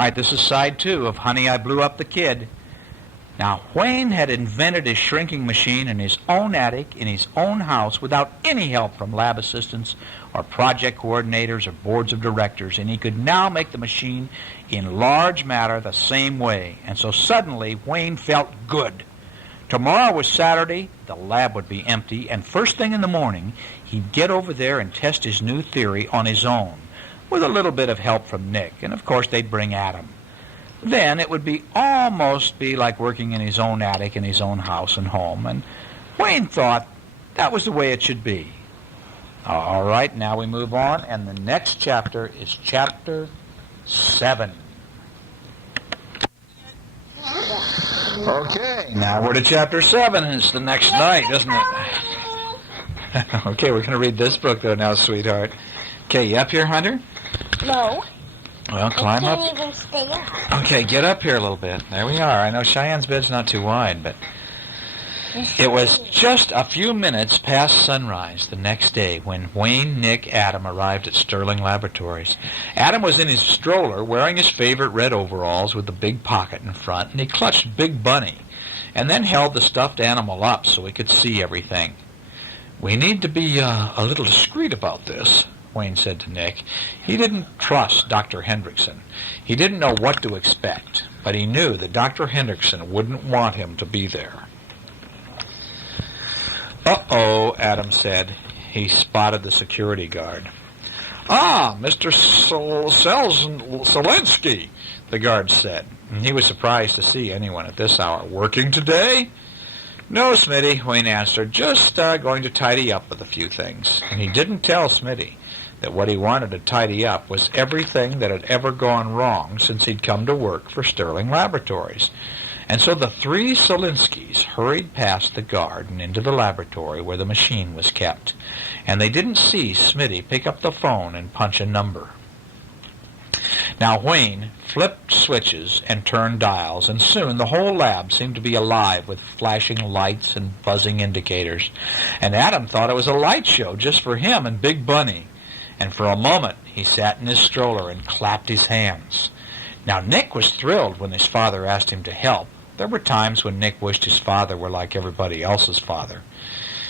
All right, this is side 2 of Honey, I Blew Up the Kid. Now, Wayne had invented his shrinking machine in his own attic, in his own house, without any help from lab assistants or project coordinators or boards of directors, and he could now make the machine in large matter the same way. And so suddenly, Wayne felt good. Tomorrow was Saturday, the lab would be empty, and first thing in the morning, he'd get over there and test his new theory on his own, with a little bit of help from Nick, and of course they'd bring Adam. Then it would almost be like working in his own attic, in his own house and home, and Wayne thought that was the way it should be. All right, now we move on, and the next chapter is Chapter 7. Okay, now we're to Chapter 7, and it's the next night, isn't it? Okay, we're going to read this book, though, now, sweetheart. Okay, you up here, Hunter? No. Well, climb up. I can't even stay up. Okay, get up here a little bit. There we are. I know Cheyenne's bed's not too wide, but it was just a few minutes past sunrise the next day when Wayne, Nick, Adam arrived at Sterling Laboratories. Adam was in his stroller wearing his favorite red overalls with the big pocket in front, and he clutched Big Bunny and then held the stuffed animal up so he could see everything. "We need to be a little discreet about this," Wayne said to Nick. He didn't trust Dr. Hendrickson. He didn't know what to expect, but he knew that Dr. Hendrickson wouldn't want him to be there. "Uh-oh," Adam said. He spotted the security guard. "Ah, Mr. Selensky," the guard said. He was surprised to see anyone at this hour. "Working today?" "No, Smitty," Wayne answered. "Just going to tidy up with a few things." And he didn't tell Smitty that what he wanted to tidy up was everything that had ever gone wrong since he'd come to work for Sterling Laboratories. And so the three Selinskys hurried past the guard and into the laboratory where the machine was kept. And they didn't see Smitty pick up the phone and punch a number. Now Wayne flipped switches and turned dials, and soon the whole lab seemed to be alive with flashing lights and buzzing indicators. And Adam thought it was a light show just for him and Big Bunny. And for a moment he sat in his stroller and clapped his hands. Now Nick was thrilled when his father asked him to help. There were times when Nick wished his father were like everybody else's father.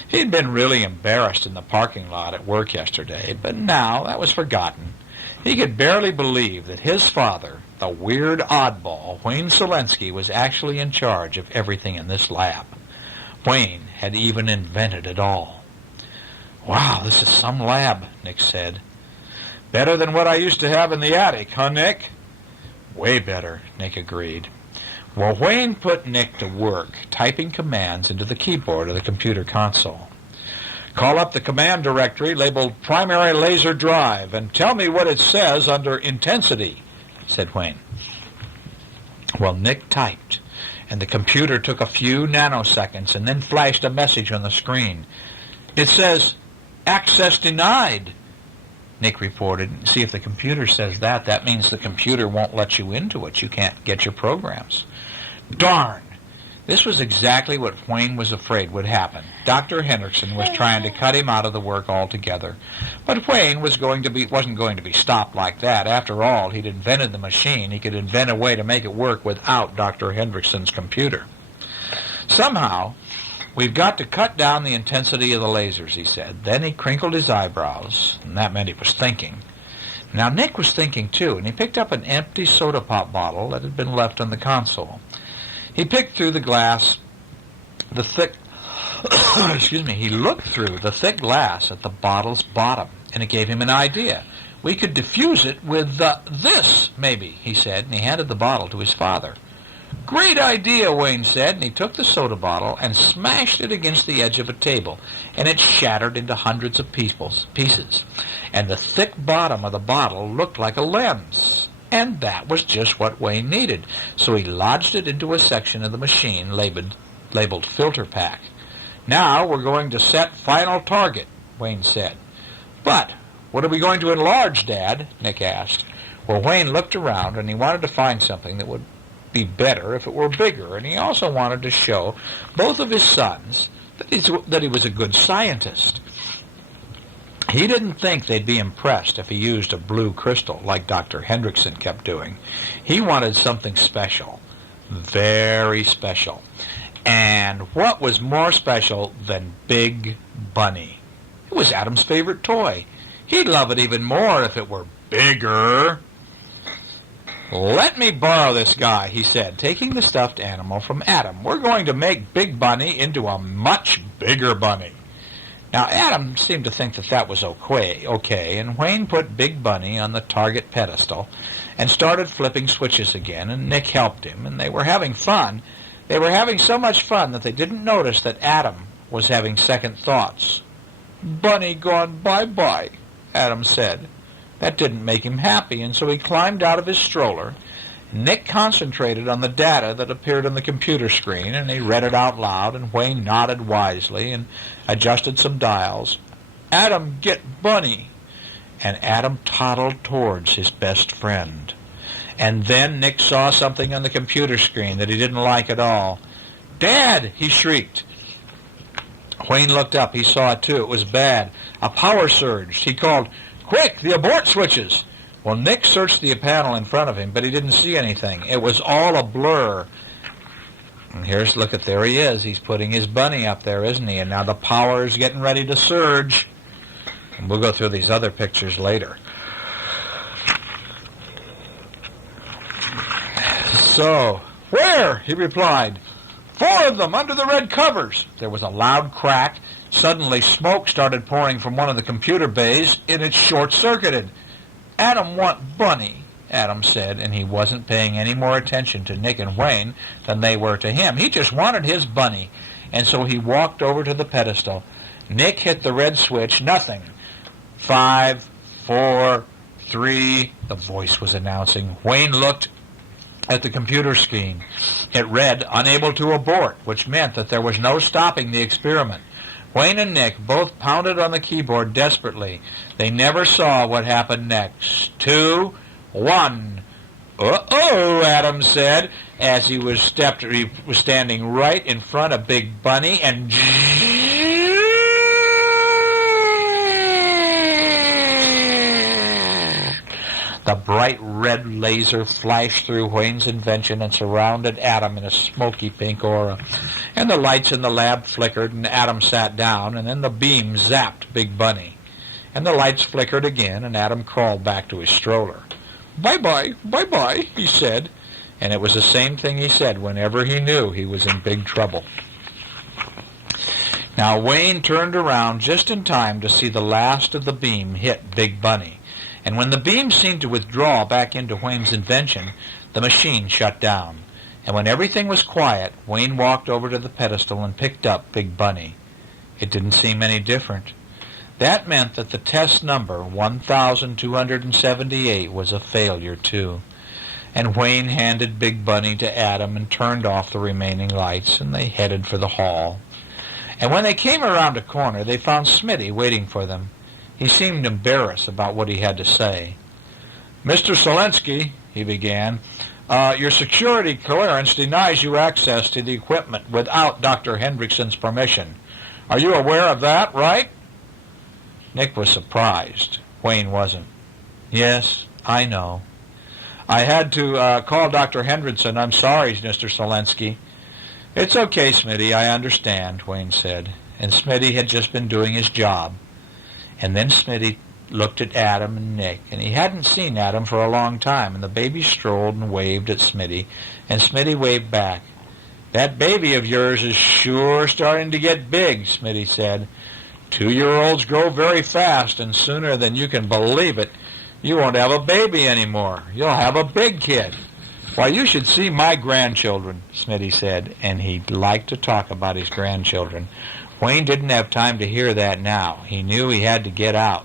He'd been really embarrassed in the parking lot at work yesterday, but now that was forgotten. He could barely believe that his father, the weird oddball, Wayne Selensky, was actually in charge of everything in this lab. Wayne had even invented it all. "Wow, this is some lab," Nick said. "Better than what I used to have in the attic, huh, Nick?" "Way better," Nick agreed. Well, Wayne put Nick to work, typing commands into the keyboard of the computer console. "Call up the command directory labeled Primary Laser Drive and tell me what it says under Intensity," said Wayne. Well, Nick typed, and the computer took a few nanoseconds and then flashed a message on the screen. "It says, access denied," Nick reported. "See, if the computer says that, that means the computer won't let you into it. You can't get your programs." Darn! This was exactly what Wayne was afraid would happen. Dr. Hendrickson was trying to cut him out of the work altogether. But Wayne wasn't going to be stopped like that. After all, he'd invented the machine. He could invent a way to make it work without Dr. Hendrickson's computer. "Somehow, we've got to cut down the intensity of the lasers," he said. Then he crinkled his eyebrows, and that meant he was thinking. Now, Nick was thinking, too, and he picked up an empty soda pop bottle that had been left on the console. He picked through the glass, the thick, he looked through the thick glass at the bottle's bottom, and it gave him an idea. "We could diffuse it with this, maybe," he said, and he handed the bottle to his father. "Great idea," Wayne said, and he took the soda bottle and smashed it against the edge of a table, and it shattered into hundreds of pieces. And the thick bottom of the bottle looked like a lens. And that was just what Wayne needed. So he lodged it into a section of the machine labeled Filter Pack. "Now we're going to set final target," Wayne said. "But what are we going to enlarge, Dad?" Nick asked. Well, Wayne looked around, and he wanted to find something that would be better if it were bigger, and he also wanted to show both of his sons that he was a good scientist. He didn't think they'd be impressed if he used a blue crystal like Dr. Hendrickson kept doing. He wanted something special, very special. And what was more special than Big Bunny? It was Adam's favorite toy. He'd love it even more if it were bigger. "Let me borrow this guy," he said, taking the stuffed animal from Adam. "We're going to make Big Bunny into a much bigger bunny." Now, Adam seemed to think that was okay, and Wayne put Big Bunny on the target pedestal and started flipping switches again, and Nick helped him, and they were having fun. They were having so much fun that they didn't notice that Adam was having second thoughts. "Bunny gone bye-bye," Adam said. That didn't make him happy, and so he climbed out of his stroller. Nick concentrated on the data that appeared on the computer screen, and he read it out loud, and Wayne nodded wisely and adjusted some dials. "Adam, get Bunny." And Adam toddled towards his best friend. And then Nick saw something on the computer screen that he didn't like at all. "Dad!" he shrieked. Wayne looked up. He saw it too. It was bad. A power surged. He called, "Quick, the abort switches!" Well, Nick searched the panel in front of him, but he didn't see anything. It was all a blur. And there he is. He's putting his bunny up there, isn't he? And now the power is getting ready to surge. And we'll go through these other pictures later. "So, where?" he replied. "4 of them under the red covers." There was a loud crack. Suddenly, smoke started pouring from one of the computer bays, and it short-circuited. "Adam want Bunny," Adam said, and he wasn't paying any more attention to Nick and Wayne than they were to him. He just wanted his bunny, and so he walked over to the pedestal. Nick hit the red switch. Nothing. 5, 4, 3, the voice was announcing. Wayne looked at the computer screen. It read, "Unable to abort," which meant that there was no stopping the experiment. Wayne and Nick both pounded on the keyboard desperately. They never saw what happened next. 2, 1. "Uh-oh," Adam said, as he was standing right in front of Big Bunny, and the bright red laser flashed through Wayne's invention and surrounded Adam in a smoky pink aura. And the lights in the lab flickered, and Adam sat down, and then the beam zapped Big Bunny. And the lights flickered again, and Adam crawled back to his stroller. "Bye-bye, bye-bye," he said. And it was the same thing he said whenever he knew he was in big trouble. Now Wayne turned around just in time to see the last of the beam hit Big Bunny. And when the beam seemed to withdraw back into Wayne's invention, the machine shut down. And when everything was quiet, Wayne walked over to the pedestal and picked up Big Bunny. It didn't seem any different. That meant that the test number, 1278, was a failure, too. And Wayne handed Big Bunny to Adam and turned off the remaining lights, and they headed for the hall. And when they came around a corner, they found Smitty waiting for them. He seemed embarrassed about what he had to say. "Mr. Selensky," he began, "your security clearance denies you access to the equipment without Dr. Hendrickson's permission. Are you aware of that, right?" Nick was surprised. Wayne wasn't. "Yes, I know. I had to call Dr. Hendrickson. I'm sorry, Mr. Selensky." "It's okay, Smitty, I understand," Wayne said. And Smitty had just been doing his job. And then Smitty looked at Adam and Nick, and he hadn't seen Adam for a long time, and the baby strolled and waved at Smitty, and Smitty waved back. "That baby of yours is sure starting to get big," Smitty said. 2-year-olds grow very fast, and sooner than you can believe it, you won't have a baby anymore. You'll have a big kid. "Why, you should see my grandchildren," Smitty said, and he liked to talk about his grandchildren. Wayne didn't have time to hear that now. He knew he had to get out.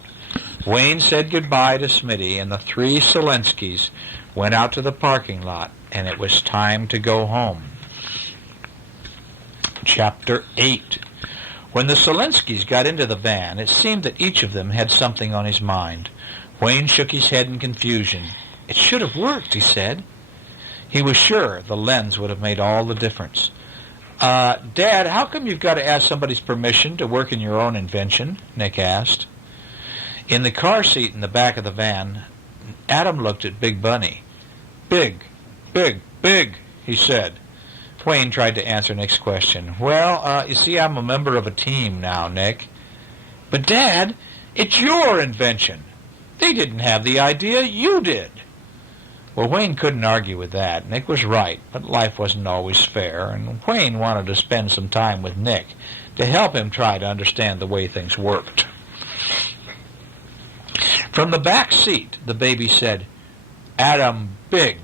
Wayne said goodbye to Smitty, and the 3 Selenskys went out to the parking lot, and it was time to go home. Chapter 8. When the Selenskys got into the van, it seemed that each of them had something on his mind. Wayne shook his head in confusion. "It should have worked," he said. He was sure the lens would have made all the difference. "Dad, how come you've got to ask somebody's permission to work in your own invention?" Nick asked. In the car seat in the back of the van, Adam looked at Big Bunny. "Big, big, big," he said. Wayne tried to answer Nick's question. "Well, you see, I'm a member of a team now, Nick." "But, Dad, it's your invention. They didn't have the idea, you did." Well, Wayne couldn't argue with that. Nick was right, but life wasn't always fair, and Wayne wanted to spend some time with Nick to help him try to understand the way things worked. From the back seat, the baby said, "Adam Big."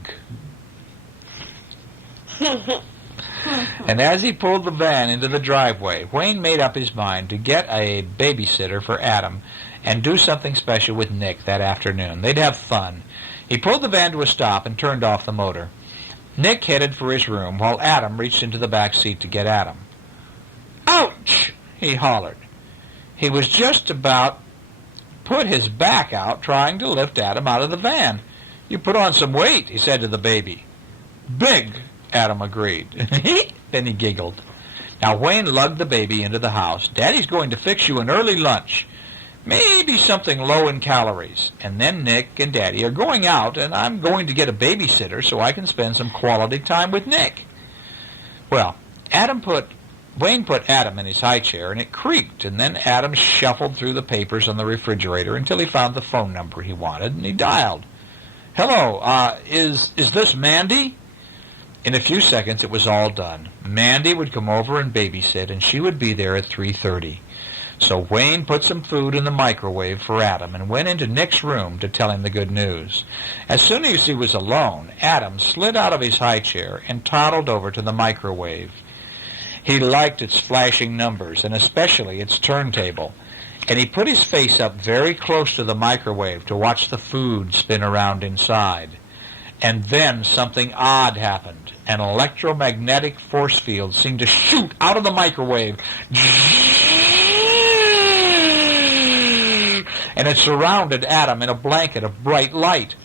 And as he pulled the van into the driveway, Wayne made up his mind to get a babysitter for Adam and do something special with Nick that afternoon. They'd have fun. He pulled the van to a stop and turned off the motor. Nick headed for his room while Adam reached into the back seat to get Adam. "Ouch!" he hollered. He was just about put his back out trying to lift Adam out of the van. "You put on some weight," he said to the baby. "Big," Adam agreed. Then he giggled. Now Wayne lugged the baby into the house. "Daddy's going to fix you an early lunch. Maybe something low in calories. And then Nick and Daddy are going out, and I'm going to get a babysitter so I can spend some quality time with Nick." Well, Wayne put Adam in his high chair, and it creaked, and then Adam shuffled through the papers on the refrigerator until he found the phone number he wanted, and he dialed. "Hello, is this Mandy?" In a few seconds, it was all done. Mandy would come over and babysit, and she would be there at 3:30. So Wayne put some food in the microwave for Adam and went into Nick's room to tell him the good news. As soon as he was alone, Adam slid out of his high chair and toddled over to the microwave. He liked its flashing numbers, and especially its turntable, and he put his face up very close to the microwave to watch the food spin around inside. And then something odd happened. An electromagnetic force field seemed to shoot out of the microwave, and it surrounded Adam in a blanket of bright light.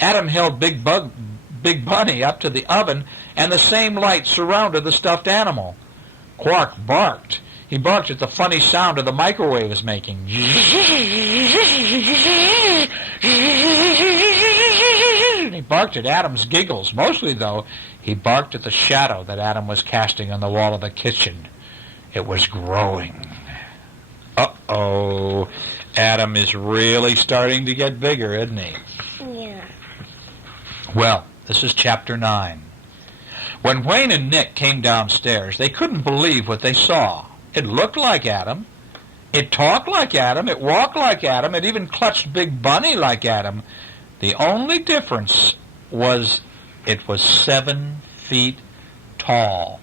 Adam held Big Bunny up to the oven, and the same light surrounded the stuffed animal. Quark barked. He barked at the funny sound the microwave was making. He barked at Adam's giggles. Mostly, though, he barked at the shadow that Adam was casting on the wall of the kitchen. It was growing. Uh-oh. Adam is really starting to get bigger, isn't he? Yeah. Well, this is Chapter 9. When Wayne and Nick came downstairs, they couldn't believe what they saw. It looked like Adam. It talked like Adam. It walked like Adam. It even clutched Big Bunny like Adam. The only difference was it was 7 feet tall.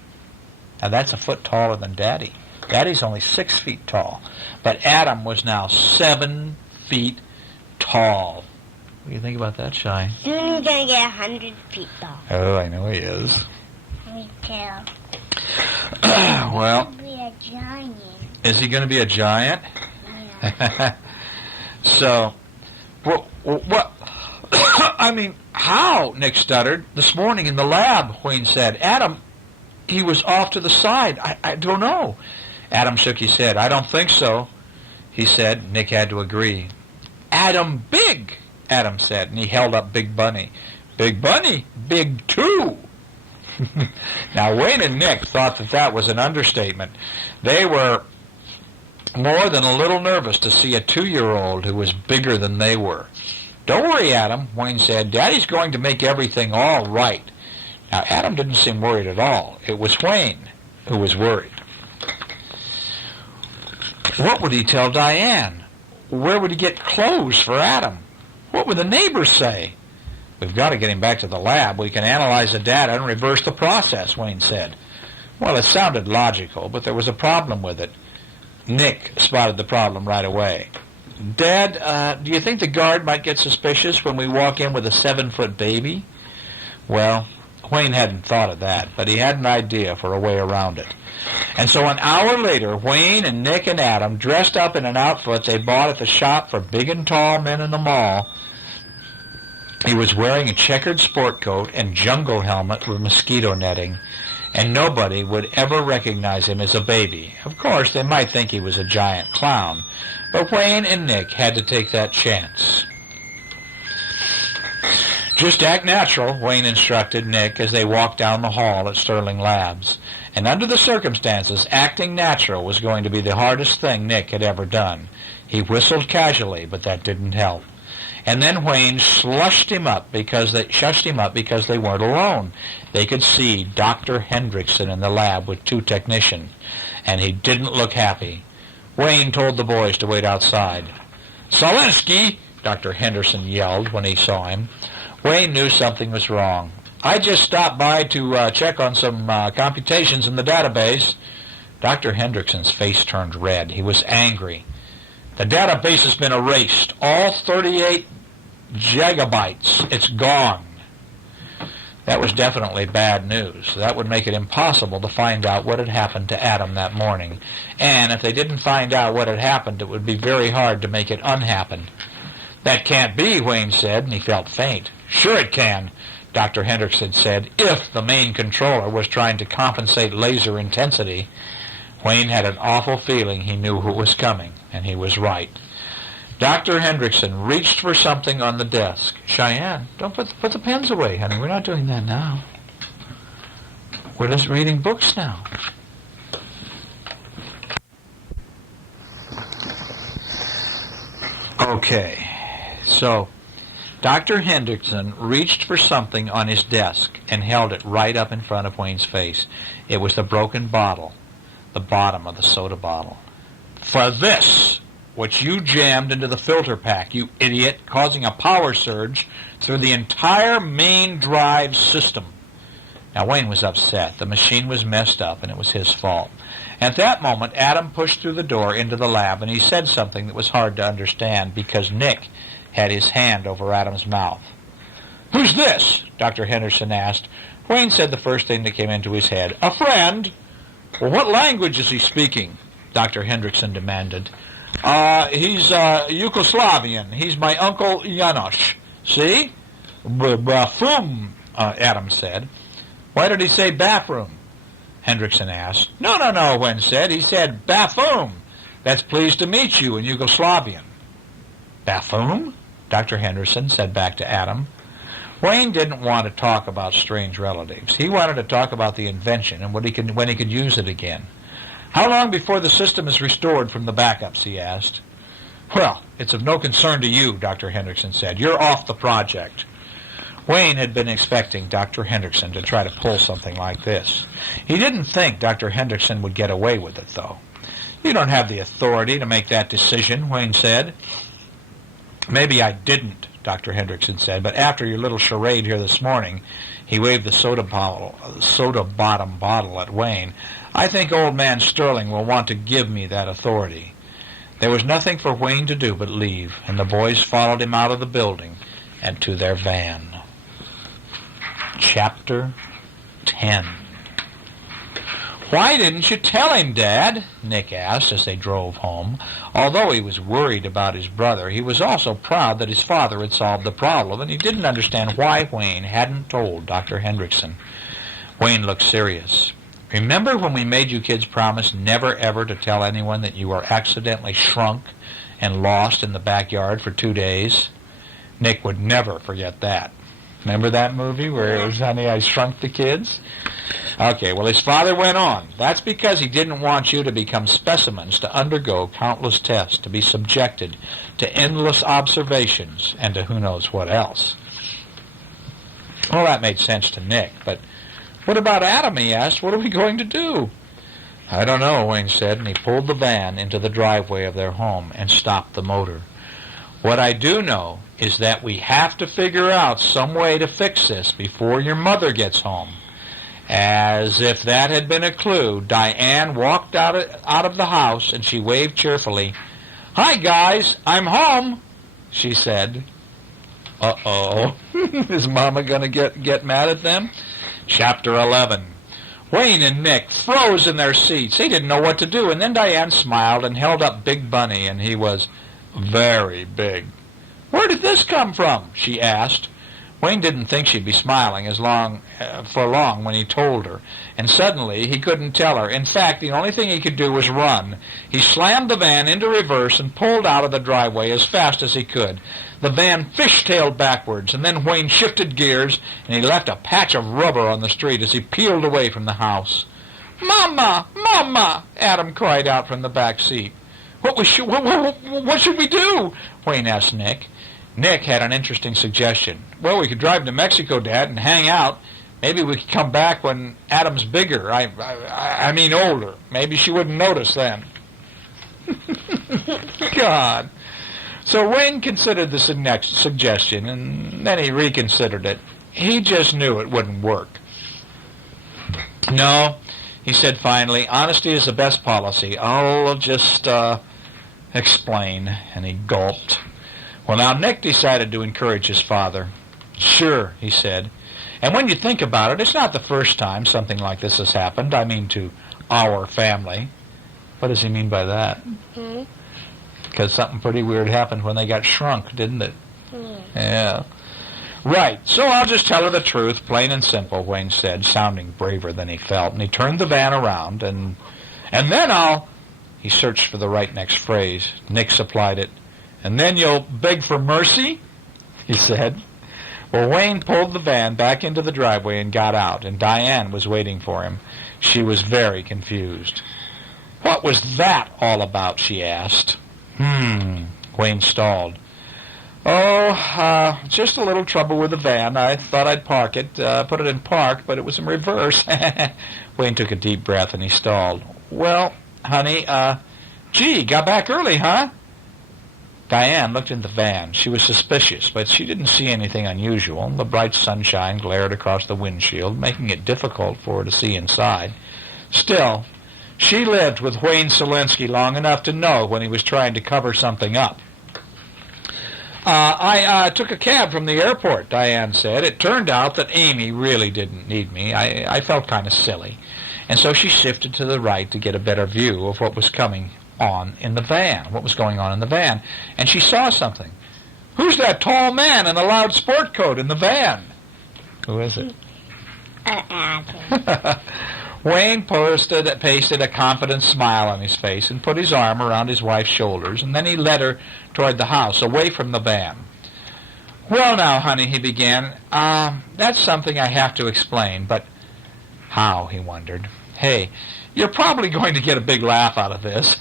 Now, that's a foot taller than Daddy. Daddy's only 6 feet tall. But Adam was now 7 feet tall. What do you think about that, Shy? Soon he's going to get 100 feet tall. Oh, I know he is. Me too. Well, He'll be a giant. is he going to be a giant? Yeah. So, what? I mean, how? Nick stuttered. "This morning in the lab," Wayne said. "Adam, he was off to the side. I don't know." Adam shook his head. "I don't think so," he said. Nick had to agree. "Adam Big," Adam said, and he held up Big Bunny. "Big Bunny, big too." Now, Wayne and Nick thought that was an understatement. They were more than a little nervous to see a 2-year-old who was bigger than they were. "Don't worry, Adam," Wayne said. "Daddy's going to make everything all right." Now, Adam didn't seem worried at all. It was Wayne who was worried. What would he tell Diane? Where would he get clothes for Adam? What would the neighbors say? "We've got to get him back to the lab. We can analyze the data and reverse the process," Wayne said. Well, it sounded logical, but there was a problem with it. Nick spotted the problem right away. "Dad, do you think the guard might get suspicious when we walk in with a 7-foot baby?" Well, Wayne hadn't thought of that, but he had an idea for a way around it. And so an hour later, Wayne and Nick and Adam dressed up in an outfit they bought at the shop for big and tall men in the mall. He was wearing a checkered sport coat and jungle helmet with mosquito netting, and nobody would ever recognize him as a baby. Of course, they might think he was a giant clown, But Wayne and Nick had to take that chance. Just act natural, Wayne instructed Nick as they walked down the hall at Sterling Labs. And under the circumstances, acting natural was going to be the hardest thing Nick had ever done. He whistled casually, but that didn't help. And then Wayne shushed him up because they weren't alone. They could see Dr. Hendrickson in the lab with 2 technicians, and he didn't look happy. Wayne told the boys to wait outside. "Solinsky!" Dr. Henderson yelled when he saw him. Wayne knew something was wrong. "I just stopped by to check on some computations in the database." Dr. Hendrickson's face turned red. He was angry. "The database has been erased. All 38 gigabytes. It's gone." That was definitely bad news. That would make it impossible to find out what had happened to Adam that morning. And if they didn't find out what had happened, it would be very hard to make it unhappen. "That can't be," Wayne said, and he felt faint. "Sure it can," Dr. Hendrickson said, "if the main controller was trying to compensate laser intensity." Wayne had an awful feeling he knew who was coming, and he was right. Dr. Hendrickson reached for something on the desk. "Cheyenne, don't put the pens away, honey. We're not doing that now. We're just reading books now." Okay, so Dr. Hendrickson reached for something on his desk and held it right up in front of Wayne's face. It was the broken bottle, the bottom of the soda bottle. "For this, which you jammed into the filter pack, you idiot, causing a power surge through the entire main drive system." Now, Wayne was upset. The machine was messed up, and it was his fault. At that moment, Adam pushed through the door into the lab, and he said something that was hard to understand because Nick had his hand over Adam's mouth. "Who's this?" Dr. Henderson asked. Wayne said the first thing that came into his head. "A friend." "Well, what language is he speaking?" Dr. Hendrickson demanded. He's Yugoslavian. He's my Uncle Janos. See?" "Bathroom," Adam said. "Why did he say bathroom?" Hendrickson asked. No, Wayne said. "He said bathroom. That's pleased to meet you in Yugoslavian." "Bathroom?" Dr. Henderson said back to Adam. Wayne didn't want to talk about strange relatives. He wanted to talk about the invention and when he could use it again. "How long before the system is restored from the backups?" he asked. "Well, it's of no concern to you," Dr. Hendrickson said. "You're off the project." Wayne had been expecting Dr. Hendrickson to try to pull something like this. He didn't think Dr. Hendrickson would get away with it, though. "You don't have the authority to make that decision," Wayne said. "Maybe I didn't," Dr. Hendrickson said, "but after your little charade here this morning," he waved the soda bottom bottle at Wayne, "I think old man Sterling will want to give me that authority." There was nothing for Wayne to do but leave, and the boys followed him out of the building and to their van. Chapter 10. "Why didn't you tell him, Dad?" Nick asked as they drove home. Although he was worried about his brother, he was also proud that his father had solved the problem, and he didn't understand why Wayne hadn't told Dr. Hendrickson. Wayne looked serious. "Remember when we made you kids promise never ever to tell anyone that you were accidentally shrunk and lost in the backyard for 2 days?" Nick would never forget that. Remember that movie where it was Honey, I Shrunk the Kids? Okay, well, his father went on. "That's because he didn't want you to become specimens, to undergo countless tests, to be subjected to endless observations, and to who knows what else." Well, that made sense to Nick, but what about Adam, he asked. "What are we going to do?" "I don't know," Wayne said, and he pulled the van into the driveway of their home and stopped the motor. "What I do know is that we have to figure out some way to fix this before your mother gets home." As if that had been a clue, Diane walked out of the house, and she waved cheerfully. "Hi, guys, I'm home," she said. Uh-oh. Is Mama going to get mad at them? Chapter 11. Wayne and Nick froze in their seats. They didn't know what to do, and then Diane smiled and held up Big Bunny, and he was very big. "Where did this come from?" she asked. Wayne didn't think she'd be smiling for long when he told her, and suddenly he couldn't tell her. In fact, the only thing he could do was run. He slammed the van into reverse and pulled out of the driveway as fast as he could. The van fishtailed backwards, and then Wayne shifted gears, and he left a patch of rubber on the street as he peeled away from the house. "Mama! Mama!" Adam cried out from the back seat. What should we do?" Wayne asked Nick. Nick had an interesting suggestion. "Well, we could drive to Mexico, Dad, and hang out. Maybe we could come back when Adam's bigger. I mean older. Maybe she wouldn't notice then." God. So Wayne considered the next suggestion, and then he reconsidered it. He just knew it wouldn't work. "No," he said finally, "honesty is the best policy. I'll just explain." And he gulped. Well, now Nick decided to encourage his father. "Sure," he said. "And when you think about it, it's not the first time something like this has happened. I mean, to our family." What does he mean by that? Because something pretty weird happened when they got shrunk, didn't it? Yeah. "Right, so I'll just tell her the truth, plain and simple," Wayne said, sounding braver than he felt. And he turned the van around, and then I'll... He searched for the right next phrase. Nick supplied it. "And then you'll beg for mercy?" he said. Well, Wayne pulled the van back into the driveway and got out, and Diane was waiting for him. She was very confused. "What was that all about?" she asked. Wayne stalled. Just a little trouble with the van. I thought I'd park it, put it in park, but it was in reverse." Wayne took a deep breath and he stalled. "Well, honey, gee, got back early, huh?" Diane looked in the van. She was suspicious, but she didn't see anything unusual. The bright sunshine glared across the windshield, making it difficult for her to see inside. Still, she lived with Wayne Selinsky long enough to know when he was trying to cover something up. I took a cab from the airport," Diane said. "It turned out that Amy really didn't need me. I felt kind of silly. And so she shifted to the right to get a better view of what was going on in the van. And she saw something. Who's that tall man in the loud sport coat in the van?" "Who is it?" Adam. Wayne pasted a confident smile on his face and put his arm around his wife's shoulders, and then he led her toward the house, away from the van. "Well, now, honey," he began, "that's something I have to explain, but..." How, he wondered. "Hey, you're probably going to get a big laugh out of this."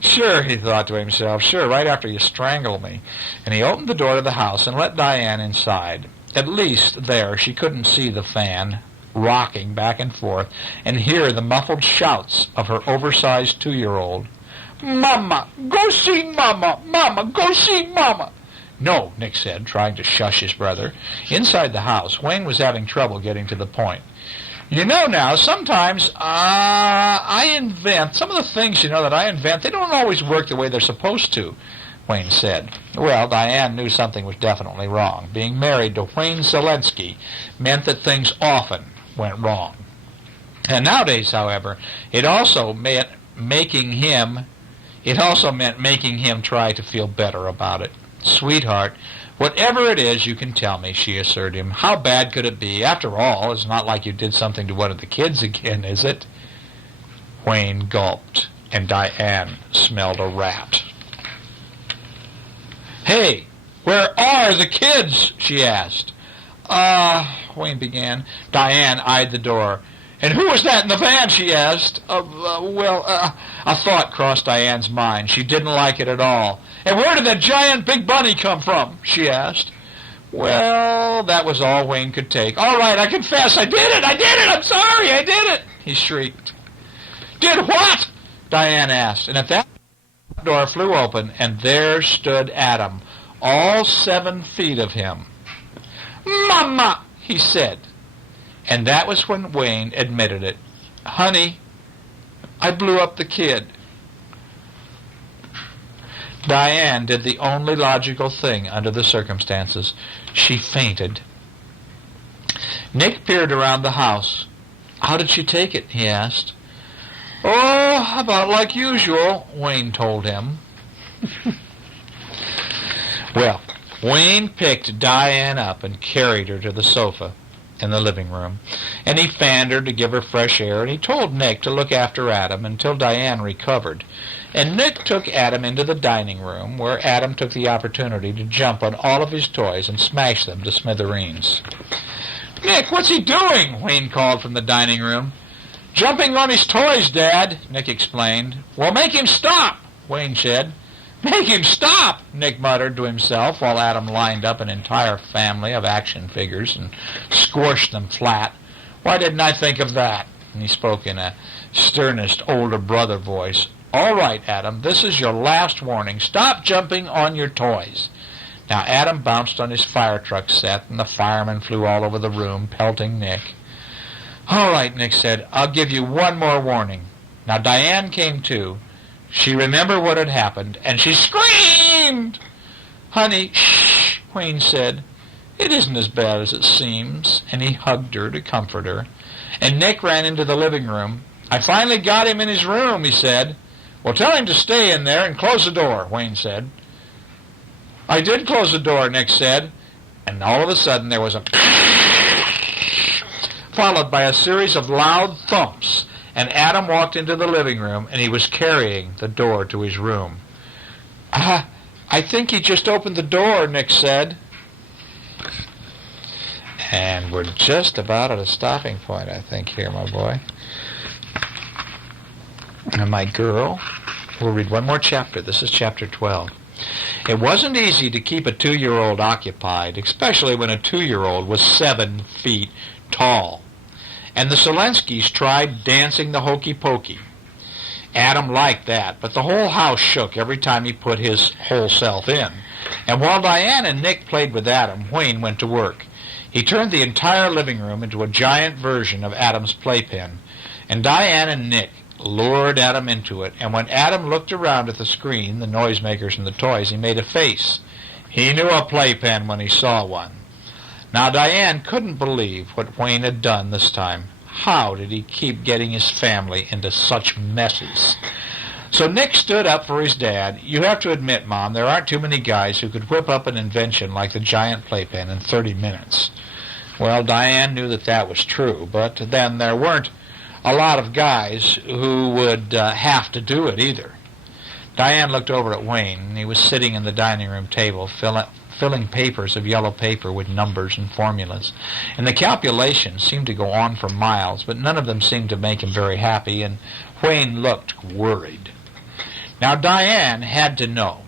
"Sure," he thought to himself, "sure, right after you strangle me." And he opened the door to the house and let Diane inside. At least there she couldn't see the fan rocking back and forth and hear the muffled shouts of her oversized 2-year-old. "Mama, go see Mama! Mama, go see Mama!" "No," Nick said, trying to shush his brother. Inside the house, Wayne was having trouble getting to the point. "You know now, sometimes I invent, some of the things, that I invent, they don't always work the way they're supposed to," Wayne said. Well, Diane knew something was definitely wrong. Being married to Wayne Selinsky meant that things often went wrong. And nowadays, however, it also meant making him try to feel better about it. "Sweetheart, whatever it is, you can tell me," she assured him. "How bad could it be? After all, it's not like you did something to one of the kids again, is it?" Wayne gulped, and Diane smelled a rat. "Hey, where are the kids?" she asked. Wayne began. Diane eyed the door. "And who was that in the van?" she asked. A thought crossed Diane's mind. She didn't like it at all. "And where did that giant big bunny come from?" she asked. Well, that was all Wayne could take. "All right, I confess, I did it, I'm sorry, I did it," he shrieked. "Did what?" Diane asked, and at that the door flew open, and there stood Adam, all 7 feet of him. "Mama," he said. And that was when Wayne admitted it. "Honey, I blew up the kid." Diane did the only logical thing under the circumstances. She fainted. Nick peered around the house. "How did she take it?" he asked. "Oh, about like usual," Wayne told him. Well, Wayne picked Diane up and carried her to the sofa in the living room, and he fanned her to give her fresh air, and he told Nick to look after Adam until Diane recovered. And Nick took Adam into the dining room, where Adam took the opportunity to jump on all of his toys and smash them to smithereens. "Nick, what's he doing?" Wayne called from the dining room. "Jumping on his toys, Dad," Nick explained. "Well, make him stop," Wayne said. "Make him stop," Nick muttered to himself while Adam lined up an entire family of action figures and squashed them flat. "Why didn't I think of that?" And he spoke in a sternest older brother voice. "All right, Adam, this is your last warning. Stop jumping on your toys." Now Adam bounced on his fire truck set, and the firemen flew all over the room, pelting Nick. "All right," Nick said, "I'll give you one more warning." Now Diane came to. She remembered what had happened, and she screamed. "Honey, shh," Wayne said. "It isn't as bad as it seems." And he hugged her to comfort her. And Nick ran into the living room. "I finally got him in his room," he said. "Well, tell him to stay in there and close the door," Wayne said. "I did close the door," Nick said. And all of a sudden there was a followed by a series of loud thumps. And Adam walked into the living room, and he was carrying the door to his room. I think he just opened the door," Nick said. And we're just about at a stopping point, I think, here, my boy. And my girl, we'll read one more chapter. This is chapter 12. It wasn't easy to keep a 2-year-old occupied, especially when a 2-year-old was 7 feet tall. And the Solenskys tried dancing the hokey pokey. Adam liked that, but the whole house shook every time he put his whole self in. And while Diane and Nick played with Adam, Wayne went to work. He turned the entire living room into a giant version of Adam's playpen. And Diane and Nick lured Adam into it, and when Adam looked around at the screen, the noisemakers and the toys, he made a face. He knew a playpen when he saw one. Now Diane couldn't believe what Wayne had done this time. How did he keep getting his family into such messes? So Nick stood up for his dad. "You have to admit, Mom, there aren't too many guys who could whip up an invention like the giant playpen in 30 minutes. Well, Diane knew that was true, but then there weren't a lot of guys who would have to do it either. Diane looked over at Wayne. He was sitting in the dining room table, filling papers of yellow paper with numbers and formulas. And the calculations seemed to go on for miles, but none of them seemed to make him very happy, and Wayne looked worried. Now Diane had to know.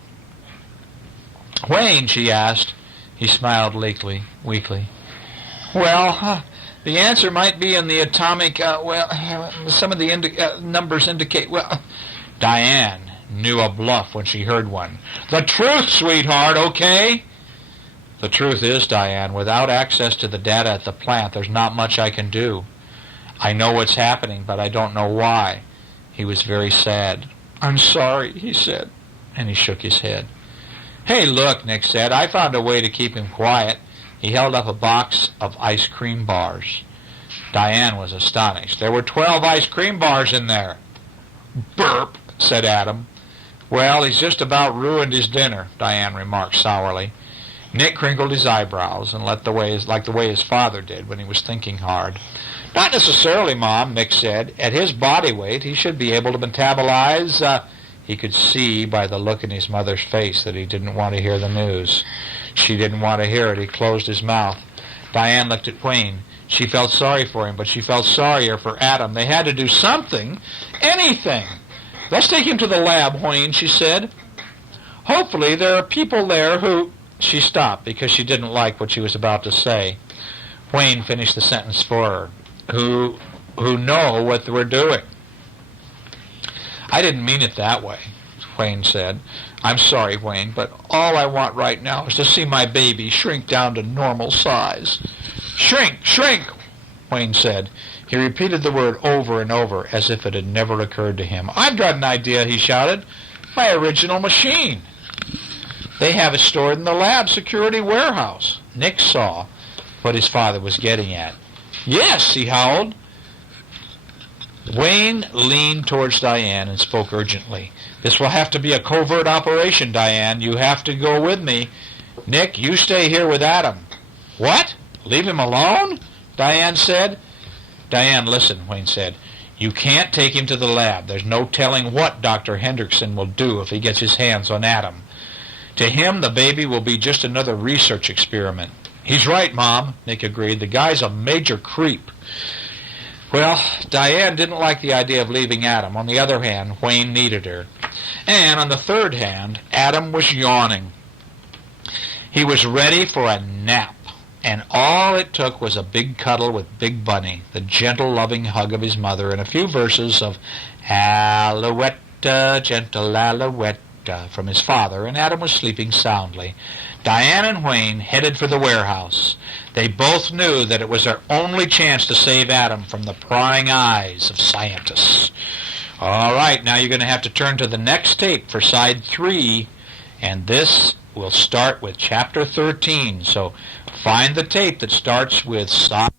"Wayne," she asked. He smiled weakly. "Well, the answer might be in the atomic, some of the numbers indicate, Diane knew a bluff when she heard one. "The truth, sweetheart, okay?" "The truth is, Diane, without access to the data at the plant, there's not much I can do. I know what's happening, but I don't know why." He was very sad. "I'm sorry," he said, and he shook his head. "Hey, look," Nick said, "I found a way to keep him quiet." He held up a box of ice cream bars. Diane was astonished. There were 12 ice cream bars in there. "Burp," said Adam. "Well, he's just about ruined his dinner," Diane remarked sourly. Nick crinkled his eyebrows and like the way his father did when he was thinking hard. "Not necessarily, Mom," Nick said. "At his body weight, he should be able to metabolize..." He could see by the look in his mother's face that he didn't want to hear the news. She didn't want to hear it. He closed his mouth. Diane looked at Wayne. She felt sorry for him, but she felt sorrier for Adam. They had to do something, anything. "Let's take him to the lab, Wayne," she said. "Hopefully there are people there who..." She stopped because she didn't like what she was about to say. Wayne finished the sentence for her. Who know what we're doing." "I didn't mean it that way," Wayne said. "I'm sorry, Wayne, but all I want right now is to see my baby shrink down to normal size." "Shrink, shrink," Wayne said. He repeated the word over and over as if it had never occurred to him. "I've got an idea," he shouted. "My original machine. They have it stored in the lab security warehouse." Nick saw what his father was getting at. "Yes," he howled. Wayne leaned towards Diane and spoke urgently. "This will have to be a covert operation, Diane. You have to go with me." Nick, you stay here with Adam. What? Leave him alone? Diane said. Diane, listen, Wayne said. You can't take him to the lab. There's no telling what Dr. Hendrickson will do if he gets his hands on Adam. To him, the baby will be just another research experiment. He's right, Mom, Nick agreed. The guy's a major creep. Well, Diane didn't like the idea of leaving Adam. On the other hand, Wayne needed her. And on the third hand, Adam was yawning. He was ready for a nap, and all it took was a big cuddle with Big Bunny, the gentle, loving hug of his mother, and a few verses of Alouette, gentle Alouette from his father, and Adam was sleeping soundly. Diane and Wayne headed for the warehouse. They both knew that it was their only chance to save Adam from the prying eyes of scientists. All right, now you're going to have to turn to the next tape for side 3, and this will start with chapter 13. So find the tape that starts with side